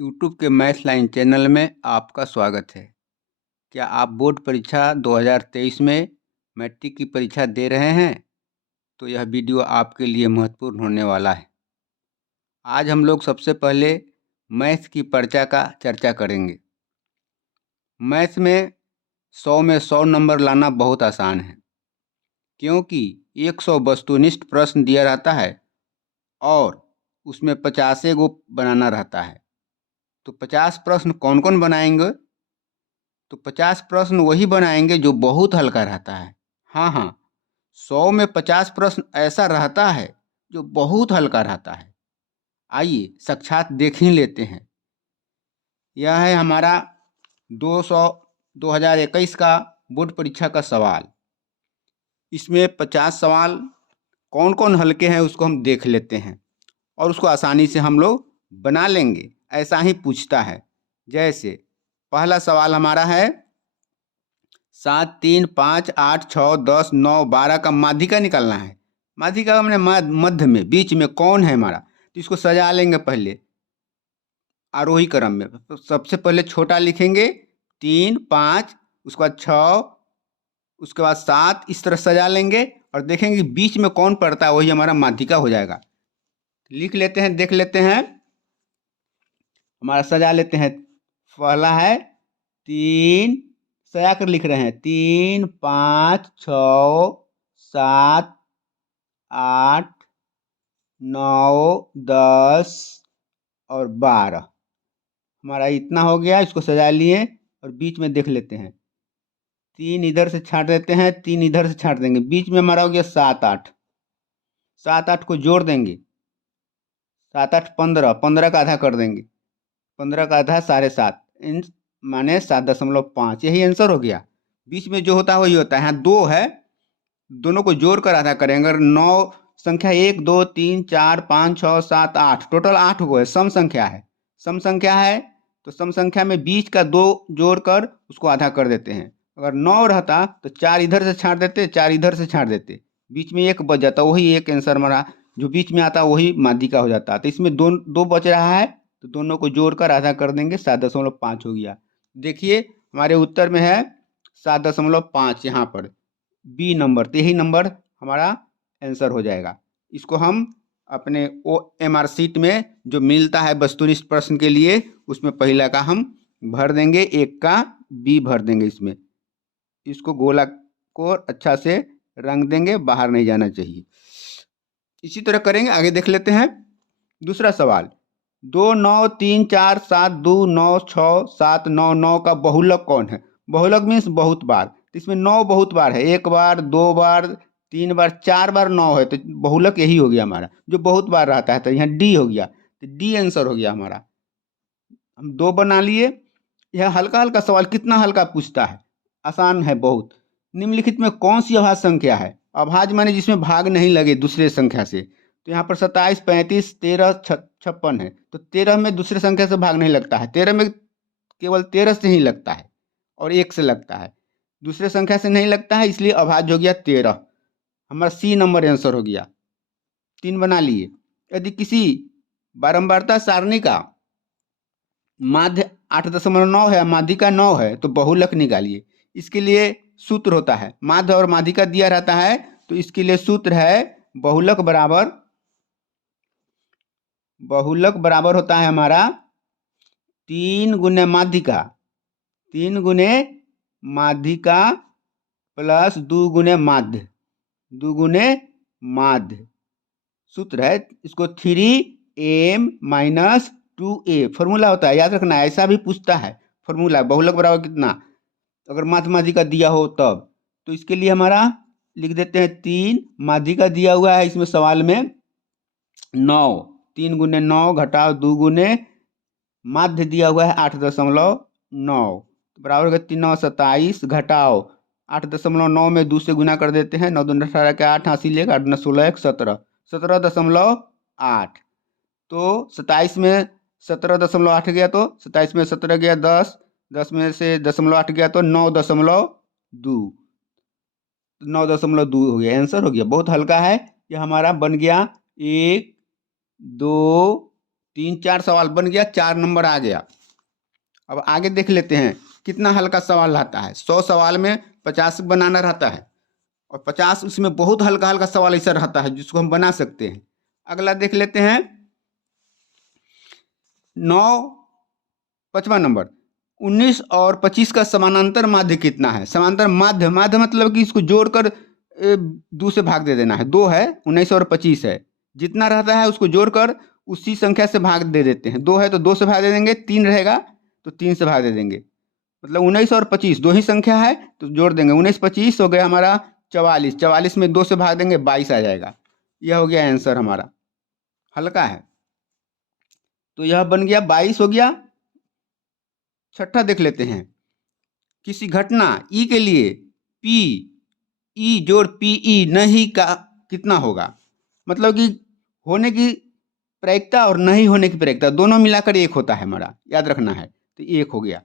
YouTube के math line channel में आपका स्वागत है। क्या आप बोर्ड परीक्षा 2023 में मैट्रिक की परीक्षा दे रहे हैं? तो यह वीडियो आपके लिए महत्वपूर्ण होने वाला है। आज हम लोग सबसे पहले मैथ की पर्चा का चर्चा करेंगे। मैथ में 100 में 100 नंबर लाना बहुत आसान है, क्योंकि 100 वस्तुनिष्ठ प्रश्न दिया रहता है और उसमें 50 गो बनाना रहता है। तो 50 प्रश्न कौन कौन बनाएंगे? तो 50 प्रश्न वही बनाएंगे जो बहुत हल्का रहता है। हाँ, 100 में 50 प्रश्न ऐसा रहता है जो बहुत हल्का रहता है। आइए साक्षात देख ही लेते हैं। यह है हमारा 2021 का बोर्ड परीक्षा का सवाल। इसमें 50 सवाल कौन कौन हल्के हैं उसको हम देख लेते हैं और उसको आसानी से हम लोग बना लेंगे। ऐसा ही पूछता है। जैसे पहला सवाल हमारा है 7, 3, 5, 8, 6, 10, 9, 12 का माध्यिका निकालना है। माध्यिका हमने मध्य में, बीच में कौन है हमारा, तो इसको सजा लेंगे पहले आरोही क्रम में। तो सबसे पहले छोटा लिखेंगे 3, 5, उसके बाद 6, उसके बाद 7, इस तरह सजा लेंगे और देखेंगे बीच में कौन पड़ता है, वही हमारा माध्यिका हो जाएगा। लिख लेते हैं, देख लेते हैं, हमारा सजा लेते हैं। पहला है 3, सजा कर लिख रहे हैं 3, 5, 6, 7, 8, 9, 10 और 12। हमारा इतना हो गया, इसको सजा लिए और बीच में देख लेते हैं। 3 इधर से छाट देते हैं, 3 इधर से छाट देंगे, बीच में हमारा हो गया 7, 8। 7, 8 को जोड़ देंगे, 7, 8, 15, 15 का आधा कर देंगे, 15 का आधा 7.5 इंच माने 7.5। यही आंसर हो गया। बीच में जो होता है वही होता है। यहाँ 2 है, दोनों को जोड़ कर आधा करेंगे। अगर 9 संख्या 1, 2, 3, 4, 5, 6, 7, 8 टोटल 8 गो है, सम संख्या है। सम संख्या है तो सम संख्या में बीच का 2 जोड़कर उसको आधा कर देते हैं। अगर 9 रहता तो 4 इधर से छाट देते, 4 इधर से छाट देते, बीच में 1 बच जाता, वही एक आंसर हमारा जो बीच में आता वही माध्यिका हो जाता। तो इसमें दो बच रहा है तो दोनों को जोड़कर आधा कर देंगे, 7.5 हो गया। देखिए हमारे उत्तर में है 7.5 यहाँ पर बी नंबर। तो यही नंबर हमारा आंसर हो जाएगा। इसको हम अपने OMR शीट में जो मिलता है वस्तुनिष्ठ प्रश्न के लिए, उसमें पहला का हम भर देंगे, 1 का बी भर देंगे। इसमें इसको गोला को अच्छा से रंग देंगे, बाहर नहीं जाना चाहिए। इसी तरह करेंगे, आगे देख लेते हैं। दूसरा सवाल 2, 9, 3, 4, 7, 2, 9, 6, 7, 9, 9 का बहुलक कौन है? बहुलक मीन्स बहुत बार। तो इसमें 9 बहुत बार है, 1 बार, 2 बार, 3 बार, 4 बार 9 है, तो बहुलक यही हो गया हमारा जो बहुत बार रहता है। तो यहाँ डी हो गया, तो डी आंसर हो गया हमारा। हम 2 बना लिए। यह हल्का हल्का सवाल, कितना हल्का पूछता है, आसान है बहुत। निम्नलिखित में कौन सी अभाज्य संख्या है? अभाज्य माने जिसमें भाग नहीं लगे दूसरे संख्या से। तो यहाँ पर 27, 35, 13, 56 है, तो 13 में दूसरे संख्या से भाग नहीं लगता है। 13 में केवल 13 से ही लगता है और 1 से लगता है, दूसरे संख्या से नहीं लगता है, इसलिए अभाज्य हो गया 13। हमारा सी नंबर आंसर हो गया। 3 बना लिए। यदि किसी बारंबारता सारणी का माध्य 8.9 है, माध्यिका 9 है, तो बहुलक निकालिए। इसके लिए सूत्र होता है, माध्य और माध्यिका दिया रहता है, तो इसके लिए सूत्र है बहुलक बराबर होता है हमारा 3 गुने माध्यिका, 3 गुने माध्यिका प्लस 2 गुने माध्य, 2 गुने माध्य। सूत्र है इसको 3m माइनस 2a फॉर्मूला होता है, याद रखना। ऐसा भी पूछता है फॉर्मूला, बहुलक बराबर कितना, अगर माध्यिका दिया हो तब। तो इसके लिए हमारा लिख देते हैं 3, माध्यिका दिया हुआ है इसमें सवाल में 9, 3 गुने 9 घटाओ 2 गुने माध्य दिया हुआ है 8.9, बराबर होगा 3, 9, 27 घटाओ 8.9 में 2 से गुना कर देते हैं, 9 दूनी 18 के 8, हासिल लेगा 8 9 16 1 17, 17.8। तो 27 में 17.8 गया, तो 27 में 17 गया 10, 10 में से 0.8 गया तो 9.2, 9.2 हो गया, आंसर हो गया। बहुत हल्का है, यह हमारा बन गया 1, 2, 3 4 सवाल बन गया, 4 नंबर आ गया। अब आगे देख लेते हैं कितना हल्का सवाल रहता है। 100 सवाल में 50 बनाना रहता है, और 50 उसमें बहुत हल्का हल्का सवाल ऐसा रहता है जिसको हम बना सकते हैं। अगला देख लेते हैं 55वां नंबर, 19 और 25 का समानांतर माध्य कितना है। समांतर माध्य, माध्य मतलब कि इसको जोड़कर 2 से भाग दे देना है। 2 है, 19 और 25 है, जितना रहता है उसको जोड़कर उसी संख्या से भाग दे देते हैं। 2 है तो 2 से भाग दे देंगे, 3 रहेगा तो 3 से भाग दे देंगे। मतलब 19 और 25 दो ही संख्या है तो जोड़ देंगे। 19 25 हो गया हमारा 44, 44 में 2 से भाग देंगे 22 आ जाएगा। यह हो गया आंसर हमारा, हल्का है तो यह बन गया 22 हो गया। छठा देख लेते हैं, किसी घटना ई के लिए पी ई जोड़ पी ई नहीं का कितना होगा। मतलब कि होने की प्रायिकता और नहीं होने की प्रायिकता दोनों मिलाकर 1 होता है हमारा, याद रखना है। तो 1 हो गया,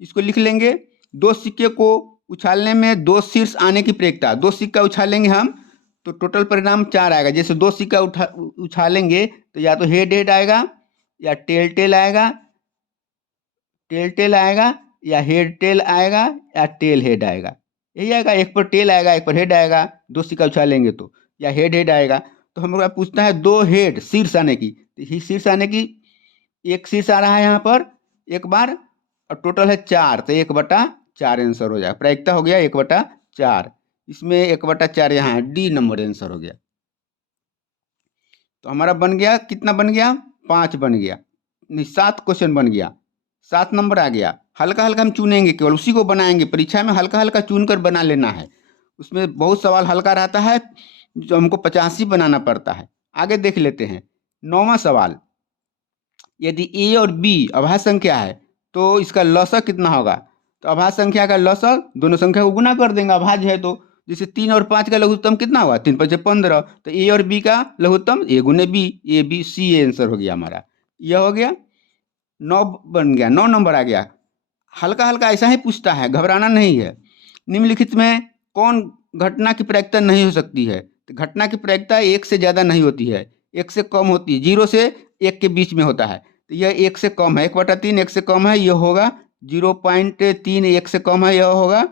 इसको लिख लेंगे। 2 सिक्के को उछालने में 2 शीर्ष आने की प्रायिकता, 2 सिक्का उछालेंगे हम तो टोटल परिणाम 4 आएगा। जैसे 2 सिक्का उछालेंगे तो या तो हेड हेड आएगा, या टेल टेल आएगा, टेल टेल आएगा, या हेड टेल आएगा, या टेल हेड आएगा। यही आएगा, एक पर टेल आएगा एक पर हेड आएगा। 2 सिक्का उछालेंगे तो, या हेड हेड आएगा। तो हम लोग पूछता है 2 हेड शीर्ष आने की, तो शीर्ष आने की 1 शीर्ष आ रहा है यहाँ पर एक बार, और टोटल है 4, तो 1/4 आंसर हो जाएगा। प्रायिकता हो गया 1/4, इसमें 1/4 यहाँ है, डी नंबर आंसर हो गया। तो हमारा बन गया, कितना बन गया, 5 बन गया, 7 क्वेश्चन बन गया, 7 नंबर आ गया। हल्का हल्का हम चुनेंगे, केवल उसी को बनाएंगे। परीक्षा में हल्का हल्का चुन कर बना लेना है, उसमें बहुत सवाल हल्का रहता है जो हमको 50 ही बनाना पड़ता है। आगे देख लेते हैं 9वां सवाल, यदि ए और बी अभाज्य संख्या है तो इसका लसक कितना होगा। तो अभाज्य संख्या का लसक दोनों संख्या को गुना कर देंगे, अभाज्य है तो। जैसे 3 और 5 का लघुत्तम कितना हुआ, 3 5 15, तो ए और बी का लघुत्तम ए गुने B, A B C answer हो गया हमारा। यह हो गया 9 बन गया, 9 नंबर आ गया। हल्का हल्का ऐसा ही पूछता है, घबराना नहीं है। निम्नलिखित में कौन घटना की प्रायिकता नहीं हो सकती है। तो घटना की प्रायिकता 1 से ज़्यादा नहीं होती है, 1 से कम होती है, 0 से 1 के बीच में होता है। तो यह 1 से कम है, 1/3 1 से कम है, यह होगा 0.3 1 से कम है, यह होगा।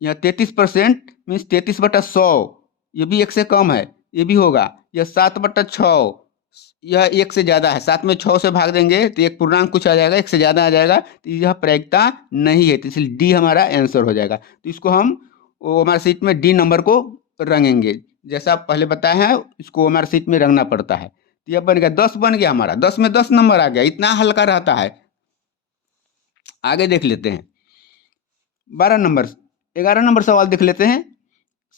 यह 33% मीन्स 33/100, ये भी 1 से कम है, ये भी होगा। यह 7/6, यह 1 से ज़्यादा है, 7 में 6 से भाग देंगे तो एक पूर्णांक कुछ आ जाएगा, 1 से ज़्यादा आ जाएगा, तो यह प्रायिकता नहीं है, तो इसलिए डी हमारा आंसर हो जाएगा। तो इसको हम हमारे सीट में डी नंबर को रंगेंगे, जैसा आप पहले बताए हैं इसको हमारे सीट में रंगना पड़ता है। तो यह बन गया 10 बन गया हमारा, 10 में 10 नंबर आ गया, इतना हल्का रहता है। आगे देख लेते हैं 11 नंबर सवाल देख लेते हैं।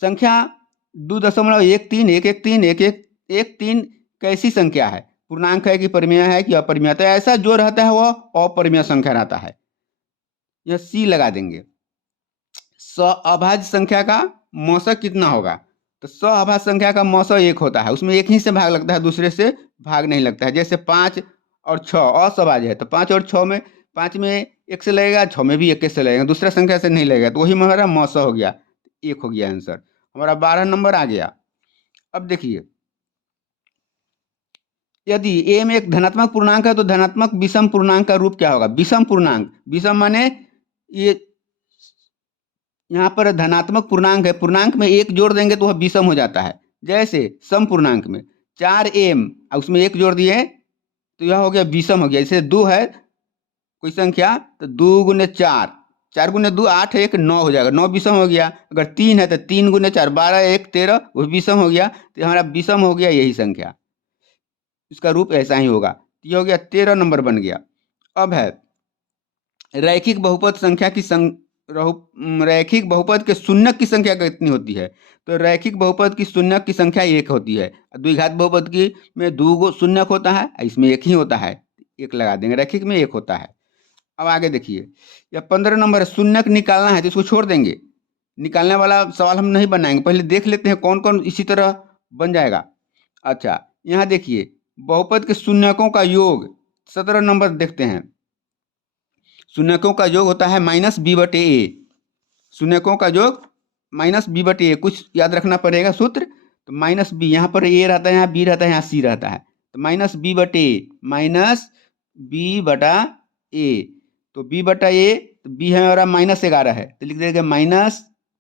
संख्या 2.13113 कैसी संख्या है, पूर्णांक है कि परिमेय है कि अपरिमेय। तो ऐसा जो रहता है वह अपरिमेय संख्या रहता है, यह सी लगा देंगे। अभाज्य संख्या का मौसक कितना होगा। तो अभाज्य संख्या का मौसक 1 होता है, उसमें एक ही से भाग लगता है, दूसरे से भाग नहीं लगता है। जैसे 5 और 6 असभाज्य है, तो 5 और 6 में 5 में 1 से लगेगा, 6 में भी 1 से लगेगा, दूसरा संख्या से नहीं लगेगा, तो वही हमारा मौसक हो गया, 1 हो गया आंसर हमारा। 12 नंबर आ गया। अब देखिए, यदि ए में एक धनात्मक पूर्णांक है तो धनात्मक विषम पूर्णांक का रूप क्या होगा। विषम पूर्णांक, विषम माने ये यहाँ पर धनात्मक पूर्णांक है, पूर्णांक में 1 जोड़ देंगे तो वह विषम हो जाता है। जैसे सम पूर्णांक में 4m उसमें 1 जोड़ दिए तो यह हो गया विषम हो गया। जैसे 2 है कोई संख्या तो 2 गुने 4, 4 गुने 2 8 1 9 हो जाएगा, 9 विषम हो गया। अगर 3 है तो 3 गुने 4 12 1 13, वो विषम हो गया। तो हमारा विषम हो गया यही संख्या, इसका रूप ऐसा ही होगा। ये हो गया 13 नंबर बन गया। अब है रैखिक बहुपद संख्या की रैखिक बहुपद के शून्यक की संख्या कितनी होती है। तो रैखिक बहुपद की शून्यक की संख्या 1 होती है। द्विघात बहुपद की में 2 शून्यक होता है, इसमें 1 ही होता है, 1 लगा देंगे। रैखिक में 1 होता है। अब आगे देखिए, यह 15 नंबर शून्यक निकालना है तो इसको छोड़ देंगे, निकालने वाला सवाल हम नहीं बनाएंगे, पहले देख लेते हैं कौन कौन इसी तरह बन जाएगा। अच्छा, यहाँ देखिए बहुपद के शून्यकों का योग 17 नंबर देखते हैं। शून्यकों का योग होता है -b/a, शून्यकों का योग -b/a। कुछ याद रखना पड़ेगा सूत्र, तो -b, यहाँ पर a रहता है, यहाँ b रहता है, यहाँ c रहता है, तो तो माइनस बी बटे माइनस बी बटा ए, तो बी बटा ए, तो बी है हमारा -11 है, तो लिख देंगे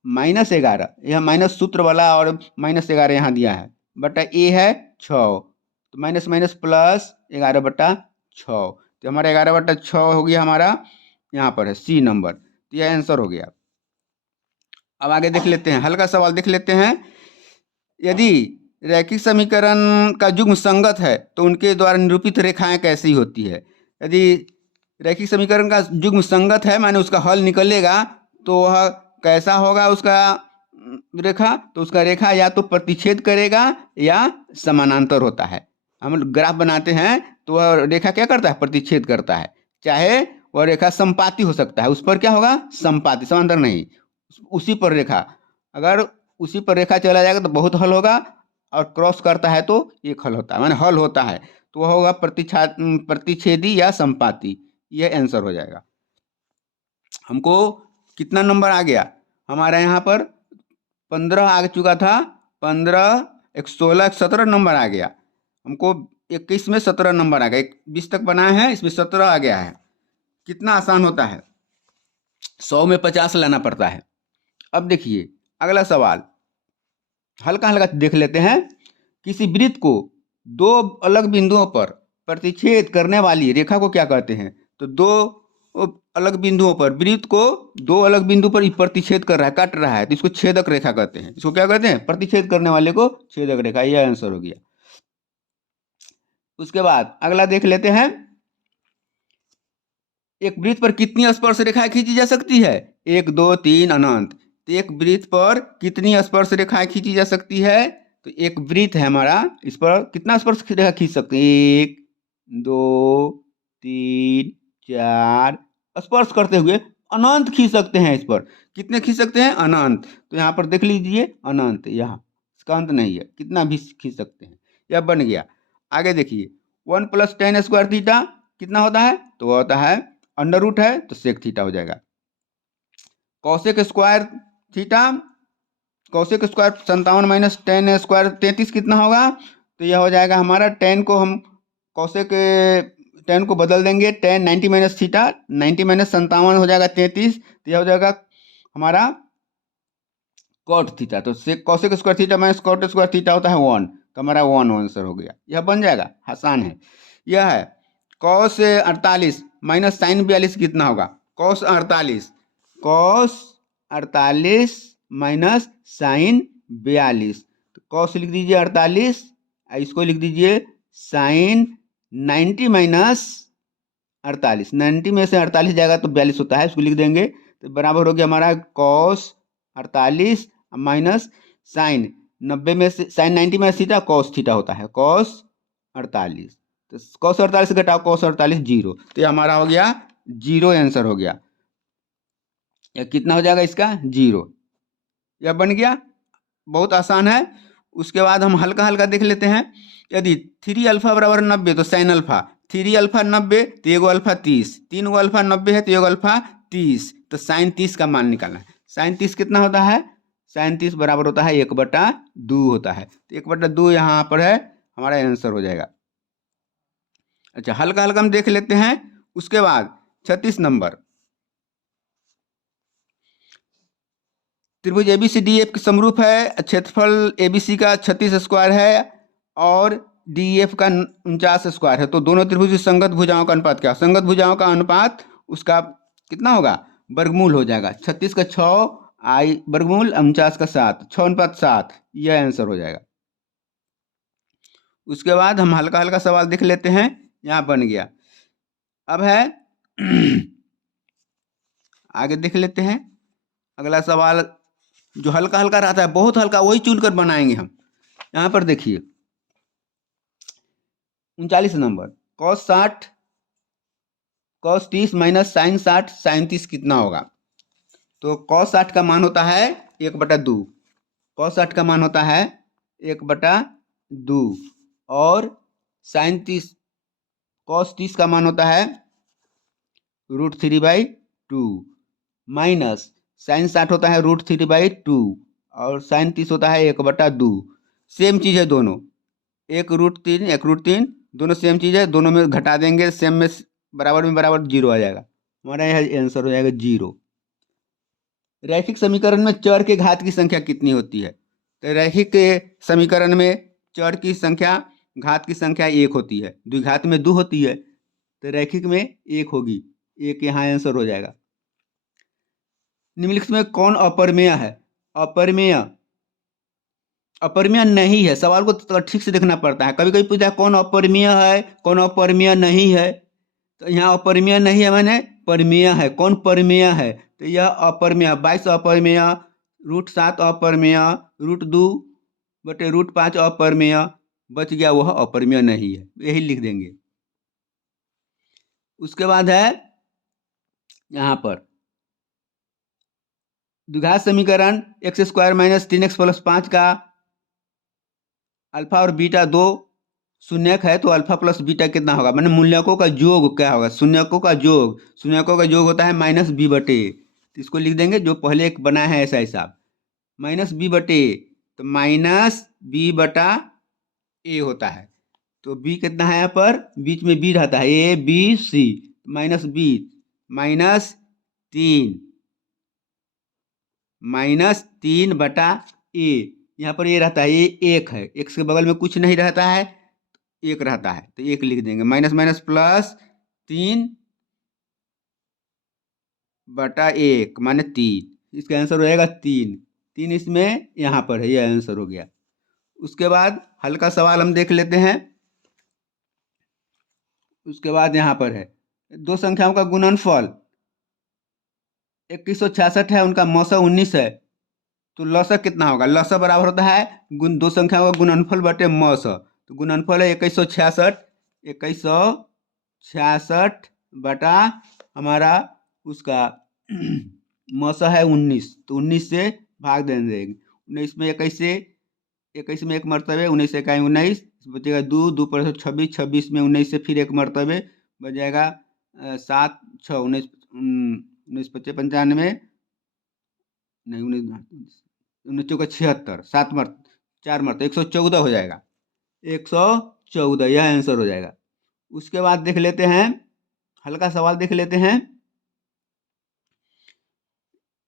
-11, यह माइनस सूत्र वाला और -11 यहाँ दिया है, बटा ए है 6, तो माइनस माइनस प्लस 11/6, तो हमारा 11/6 हो गया, हमारा यहाँ पर है सी नंबर, तो यह आंसर हो गया। अब आगे देख लेते हैं, हल्का सवाल देख लेते हैं। यदि रैखिक समीकरण का युग्म संगत है तो उनके द्वारा निरूपित रेखाएं कैसी होती है। यदि रैखिक समीकरण का युग्म संगत है माने उसका हल निकलेगा तो वह कैसा होगा उसका रेखा, तो उसका रेखा या तो प्रतिच्छेद करेगा या समानांतर होता है। हम ग्राफ बनाते हैं तो वह रेखा क्या करता है, प्रतिच्छेद करता है, चाहे वह रेखा संपाती हो सकता है, उस पर क्या होगा, संपाती, समांतर नहीं, उसी पर रेखा, अगर उसी पर रेखा चला जाएगा तो बहुत हल होगा, और क्रॉस करता है तो एक हल होता है, माने हल होता है, तो वह होगा प्रतिच्छेदी या संपाती, यह आंसर हो जाएगा। हमको कितना नंबर आ गया, हमारा यहाँ पर 15 आ चुका था, 15, 1, 16, 1, 17 नंबर आ गया, हमको 21 में 17 नंबर आ गया, 20 तक बनाए हैं, इसमें 17 आ गया है। कितना आसान होता है, 100 में 50 लाना पड़ता है। अब देखिए अगला सवाल हल्का हल्का देख लेते हैं। किसी वृत्त को दो अलग बिंदुओं पर प्रतिच्छेद करने वाली रेखा को क्या कहते हैं। तो दो अलग बिंदुओं पर, वृत्त को दो अलग बिंदु पर प्रतिच्छेद कर रहा है, काट रहा है, तो इसको छेदक रेखा कहते हैं। इसको क्या कहते हैं, प्रतिच्छेद करने वाले को छेदक रेखा, यह आंसर हो गया। उसके बाद अगला देख लेते हैं, एक वृत्त पर कितनी स्पर्श रेखाएं खींची जा सकती है, 1, 2, 3 अनंत। तो एक वृत्त पर कितनी स्पर्श रेखाएं खींची जा सकती है, तो एक वृत्त है हमारा, इस पर कितना स्पर्श रेखा खींच सकते हैं, 1, 2, 3, 4 स्पर्श करते हुए अनंत खींच सकते हैं। इस पर कितने खींच सकते हैं, अनंत। तो यहाँ पर देख लीजिए अनंत, यहाँ इसका अंत नहीं है, कितना भी खींच सकते हैं, यह बन गया। आगे देखिए 1 + tan स्क्वायर थीटा कितना होता है, तो वह होता है √ है तो सेक थीटा हो जाएगा। Cosec square theta, cosec square 57 - tan square 33 कितना होगा, तो यह हो जाएगा हमारा tan को हम कौशिक tan को बदल देंगे, tan 90 - थीटा, 90 - 57 हो जाएगा 33, तो यह हो जाएगा हमारा cot थीटा। तो cosec square theta - cot square theta होता है 1, तो हमारा 1 आंसर हो गया, यह बन जाएगा, आसान है। यह है cos 48 - sin 42 कितना होगा, cos 48 - sin 42, तो cos लिख दीजिए 48, इसको लिख दीजिए sin 90 - 48, 90 में से 48 जाएगा तो 42 होता है, इसको लिख देंगे, तो बराबर हो गया हमारा cos 48 माइनस sin 90 में से, sin 90 में थीटा cos थीटा होता है, cos 48, तो cos 48 घटाओ cos 48 0, तो ये हमारा हो गया 0 आंसर हो गया। यह कितना हो जाएगा इसका 0, यह बन गया, बहुत आसान है। उसके बाद हम हल्का हल्का देख लेते हैं। यदि 3 अल्फा = 90 तो sin अल्फा, 3 अल्फा 90 तो एगो अल्फा 30, 3 गो अल्फा 90 है तो एगो अल्फा 30, तो sin 30 का मान निकालना है। sin 30 कितना होता है, sin 30 बराबर होता है 1/2 होता है, तो 1/2 यहाँ पर है, हमारा आंसर हो जाएगा। अच्छा हल्का हल्का हम देख लेते हैं। उसके बाद 36 नंबर, त्रिभुज ABCDF के समरूप है, क्षेत्रफल ABC का 36 स्क्वायर है और DEF का 49 स्क्वायर है, तो दोनों त्रिभुज की संगत भुजाओं का अनुपात क्या, संगत भुजाओं का अनुपात उसका कितना होगा, वर्गमूल हो जाएगा, 36 का 6 I वर्गमूल 49 का 7, 6:7, यह आंसर हो जाएगा। उसके बाद हम हल्का हल्का सवाल देख लेते हैं, यहाँ बन गया। अब है आगे देख लेते हैं अगला सवाल, जो हल्का हल्का रहता है, बहुत हल्का, वही चुन कर बनाएंगे हम। यहाँ पर देखिए 39 नंबर, cos 30 - sin 60 sin 30 कितना होगा, तो cos 60 का मान होता है 1/2, cos 60 का मान होता है 1/2 और sin 30, cos 30 का मान होता है √3/2 माइनस sin 60 होता है √3/2 और sin 30 होता है 1/2, सेम चीज़ है दोनों, 1√3 1√3 दोनों सेम चीज़ है, दोनों में घटा देंगे, सेम में बराबर जीरो आ जाएगा, हमारा यह आंसर हो जाएगा जीरो। रैखिक समीकरण में चर के घात की संख्या कितनी होती है? तो रैखिक समीकरण में चर की संख्या घात की संख्या एक होती है, द्विघात में दो होती है, तो रैखिक में एक होगी, एक यहाँ आंसर हो जाएगा। निम्नलिखित में कौन अपरिमेय है? अपरिमेय अपरिमेय नहीं है, सवाल को ठीक से देखना पड़ता है। कभी कभी पूछा है कौन अपरिमेय है, कौन अपरिमेय नहीं है, तो यहाँ अपरिमेय नहीं है मैंने परिमेय है। कौन परिमेय है? तो यह अपरिमेय, 22 अपरिमेय, √7 अपरिमेय, √2/√5 अपरिमेय, बच गया वह अपरिमेय नहीं है, यही लिख देंगे। उसके बाद है यहाँ पर द्विघात समीकरण x² - 3x + 5 का अल्फा और बीटा दो शून्यक है, तो अल्फा प्लस बीटा कितना होगा, मैंने मूल्यकों का योग क्या होगा, शून्यकों का योग होता है -b/a, तो इसको लिख देंगे जो पहले एक बना है ऐसा हिसाब, -b/a, तो -b/a होता है। तो b कितना है यहाँ पर, बीच में b रहता है, a b c, -b -3/a, यहाँ पर ये रहता है, ये एक है, x के बगल में कुछ नहीं रहता है, एक रहता है, तो एक लिख देंगे, माइनस माइनस प्लस 3/1 माने 3, इसका आंसर हो जाएगा 3 इसमें यहाँ पर है, ये आंसर हो गया। उसके बाद हल्का सवाल हम देख लेते हैं। उसके बाद यहाँ पर है दो संख्याओं का गुणनफल 2166 है, उनका मौसा 19 है, तो लौसा कितना होगा? लौसा बराबर होता है दो संख्याओं का गुणनफल बटे मौसा, तो गुणनफल है 2166 बटा हमारा उसका मौसा है 19, तो 19 से भाग दे देंगे, 19 में 21 में एक मरतबे, 19 से 19 बचेगा 2 पर 26, 26 में 19 से फिर एक मरतबे बच जाएगा 7 6 19 19 25 95 नहीं 19 चौका 76, 4 मरतबे 114 हो जाएगा, 114 यह आंसर हो जाएगा। उसके बाद देख लेते हैं हल्का सवाल देख लेते हैं।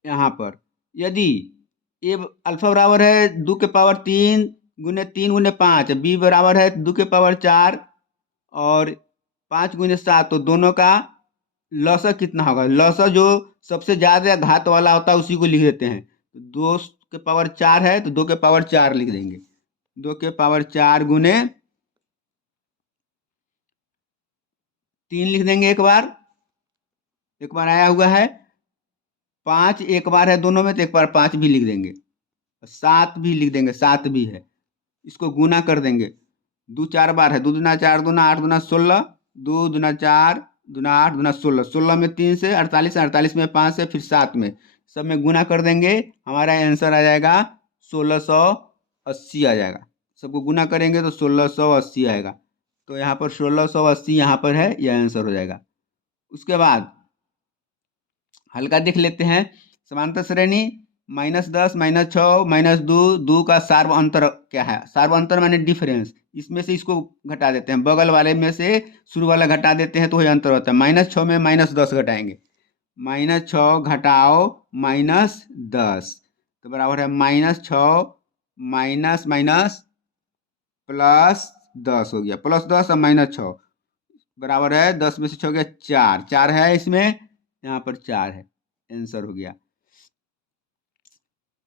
यहाँ पर यदि ए अल्फा बराबर है 2 के पावर 3 गुने 3 गुने 5, बी बराबर है 2 के पावर 4 और 5 गुने 7, तो दोनों का लौसा कितना होगा? लौसा जो सबसे ज़्यादा घात वाला होता है उसी को लिख देते हैं, 2 के पावर 4 है तो 2 के पावर 4 लिख देंगे, 2 के पावर 4 गुने 3 लिख देंगे, एक बार आया हुआ है, 5 एक बार है दोनों में तो एक बार 5 भी लिख देंगे, 7 भी लिख देंगे, 7 भी है, इसको गुना कर देंगे, 2 4 बार है, 2 दूना 4 दूना 8 दूना 16, 2 दूना 4 दूना 8 दूना 16, 16 में 3 से 48, 48 में 5 से फिर 7 में, सब में गुना कर देंगे, हमारा आंसर आ जाएगा 1680 आ जाएगा। सबको गुना करेंगे तो 1680 आएगा, तो यहाँ पर 1680 यहाँ पर है, यह आंसर हो जाएगा। उसके बाद हल्का देख लेते हैं, समांतर श्रेणी -10 -6 -2, 2 का सार्व अंतर क्या है? सार्व अंतर माने डिफरेंस, इसमें से इसको घटा देते हैं, बगल वाले में से शुरू वाला घटा देते हैं तो वही अंतर होता है। -6 में -10 घटाएंगे, -6 घटाओ -10, तो बराबर है -6 माइनस माइनस +10 हो गया, +10 और -6 बराबर है 10 में से 6 गया 4, 4 है इसमें, यहाँ पर 4 है, आंसर हो गया।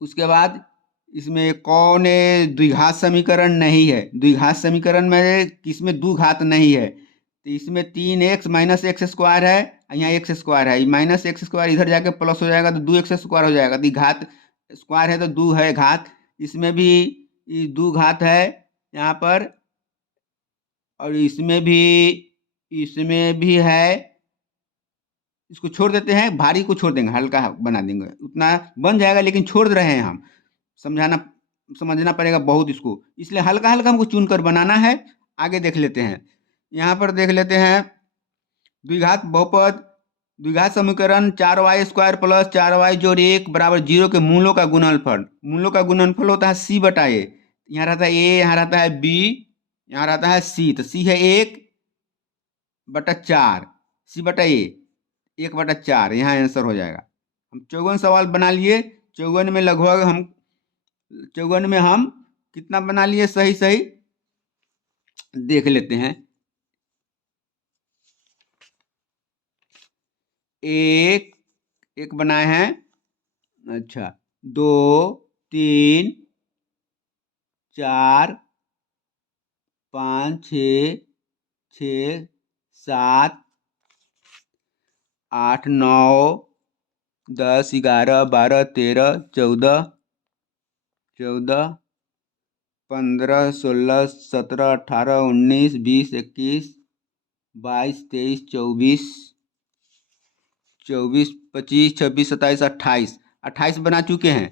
उसके बाद इसमें कौन द्विघात समीकरण नहीं है? द्विघात समीकरण में किसमें दो घात नहीं है? तो इसमें 3x - x² है, यहाँ x² है, -x² इधर जाके प्लस हो जाएगा तो 2x² हो जाएगा, तो घात स्क्वायर है तो 2 है घात, इसमें भी 2 घात है यहाँ पर, और इसमें भी है, इसको छोड़ देते हैं, भारी को छोड़ देंगे, हल्का बना देंगे, उतना बन जाएगा लेकिन छोड़ रहे हैं हम, समझना पड़ेगा बहुत इसको, इसलिए हल्का हल्का हमको चुनकर बनाना है। आगे देख लेते हैं, यहाँ पर देख लेते हैं द्विघात बहुपद, द्विघात समीकरण 4y² + 4y + 1 बराबर 0 के मूलों का गुणनफल, मूलों का गुणनफल होता है c/a, यहाँ रहता है a, यहाँ रहता है b, यहाँ रहता है सी, तो सी है 1/4, सी बटा ए 1/4, यहाँ आंसर हो जाएगा। हम 54 सवाल बना लिए। 54 में लगभग हम 54 में हम कितना बना लिए सही सही देख लेते हैं। एक बनाए हैं, अच्छा 2 3 4 5 6 6 7 8 9 10 11 12 13 14 15 16 17 18 19 20 21 22 23 24 25 26 27 28 28 बना चुके हैं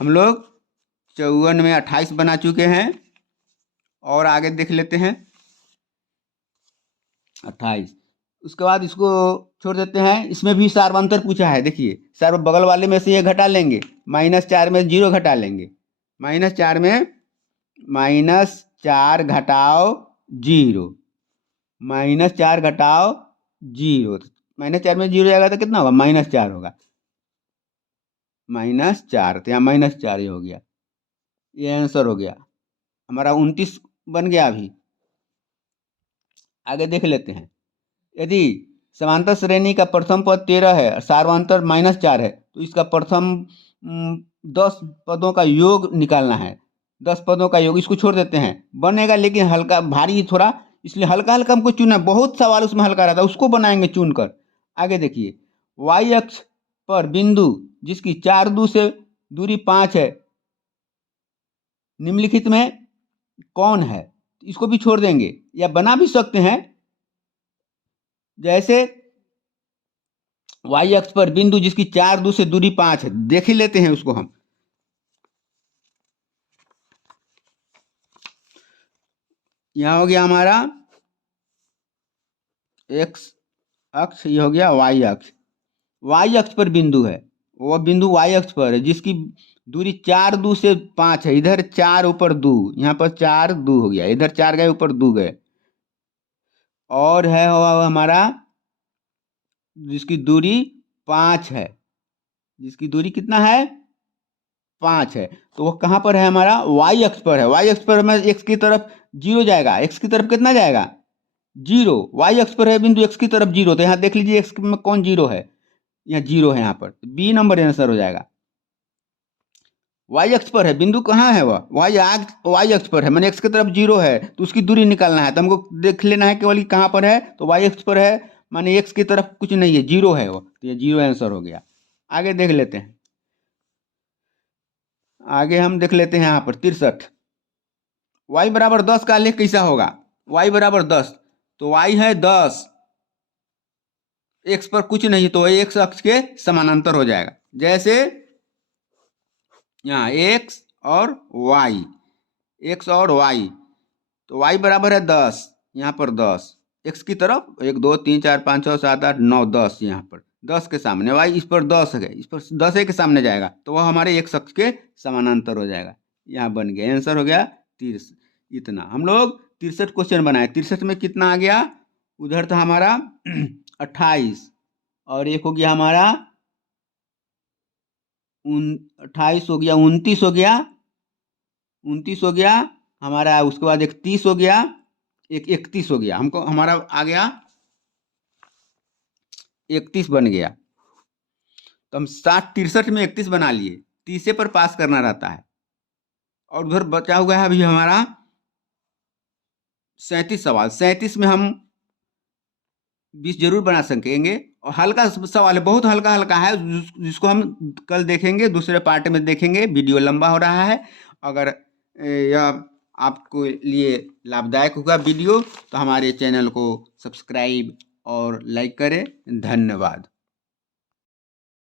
हम लोग। 54 में 28 बना चुके हैं। और आगे देख लेते हैं 28। उसके बाद इसको छोड़ देते हैं। इसमें भी सार्वंतर पूछा है, देखिए सार्व बगल वाले में से ये घटा लेंगे, -4 में 0 घटा लेंगे। -4 में -4 घटाओ 0, -4 घटाओ 0, -4 में 0 जाएगा तो कितना होगा, -4 होगा, -4, तो यहाँ -4 ही हो गया, ये आंसर हो गया हमारा। 29 बन गया। अभी आगे देख लेते हैं। यदि समांतर श्रेणी का प्रथम पद 13 है, सार्वंतर -4 है, तो इसका प्रथम 10 पदों का योग निकालना है। 10 पदों का योग, इसको छोड़ देते हैं, बनेगा लेकिन हल्का भारी थोड़ा, इसलिए हल्का हल्का हमको चुना। बहुत सवाल उसमें हल्का रहता है, उसको बनाएंगे चुन कर। आगे देखिए, y अक्ष पर बिंदु जिसकी 4 2 से दूरी 5 है, निम्नलिखित में कौन है? इसको भी छोड़ देंगे या बना भी सकते हैं। जैसे y अक्ष पर बिंदु जिसकी 4 2 से दूरी 5 है, देख ही लेते हैं उसको हम। यहां हो गया हमारा x अक्ष, ये हो गया y अक्ष। y अक्ष पर बिंदु है, वो बिंदु y अक्ष पर है जिसकी दूरी 4 2 से 5 है। इधर 4 ऊपर 2, यहाँ पर 4 2 हो गया, इधर 4 गए ऊपर 2 गए। और है हमारा जिसकी दूरी 5 है, जिसकी दूरी कितना है, 5 है, तो वो कहाँ पर है हमारा, y अक्ष पर है। y अक्ष पर हमारे x की तरफ 0 जाएगा, x की तरफ कितना जाएगा, 0। y अक्ष पर है बिंदु x की तरफ 0, तो यहाँ देख लीजिए x में कौन 0 है, यहाँ 0 है, यहाँ पर बी नंबर आंसर हो जाएगा। y अक्ष पर है बिंदु, कहाँ है वह, y अक्ष पर है, मैंने x की तरफ 0 है, तो उसकी दूरी निकालना है, तो हमको देख लेना है केवल कहाँ पर है, तो y अक्ष पर है, माने x की तरफ कुछ नहीं है, 0 है वो, तो ये 0 आंसर हो गया। आगे देख लेते हैं। आगे हम देख लेते हैं यहाँ पर 63। y बराबर 10 का आलेख कैसा होगा, y बराबर 10, तो y है 10, x पर कुछ नहीं, तो x अक्ष के समानांतर हो जाएगा। जैसे यहाँ x और y, x और y, तो y बराबर है 10, यहाँ पर 10 x की तरफ 1 2 3 4 5 6 7 8 9 10, यहाँ पर 10 के सामने y, इस पर 10 है, इस पर 10 के सामने जाएगा, तो वह हमारे x अक्ष के समानांतर हो जाएगा। यहाँ बन गया, आंसर हो गया 30। इतना हम लोग 63 क्वेश्चन बनाए। 63 में कितना आ गया, उधर था हमारा 28, और एक हो गया हमारा 28 हो गया, 29 हो गया, 29 हो गया हमारा, उसके बाद एक 30 हो गया, एक 31 हो गया, हमको हमारा आ गया 31 बन गया। तो हम 63 में 31 बना लिए, 30 पर पास करना रहता है। और उधर बचा हुआ है अभी हमारा 37 सवाल। 37 में हम 20 जरूर बना सकेंगे, और हल्का सवाल है, बहुत हल्का हल्का है, जिसको हम कल देखेंगे, दूसरे पार्ट में देखेंगे। वीडियो लंबा हो रहा है, अगर यह आपको लिए लाभदायक होगा वीडियो, तो हमारे चैनल को सब्सक्राइब और लाइक करें। धन्यवाद।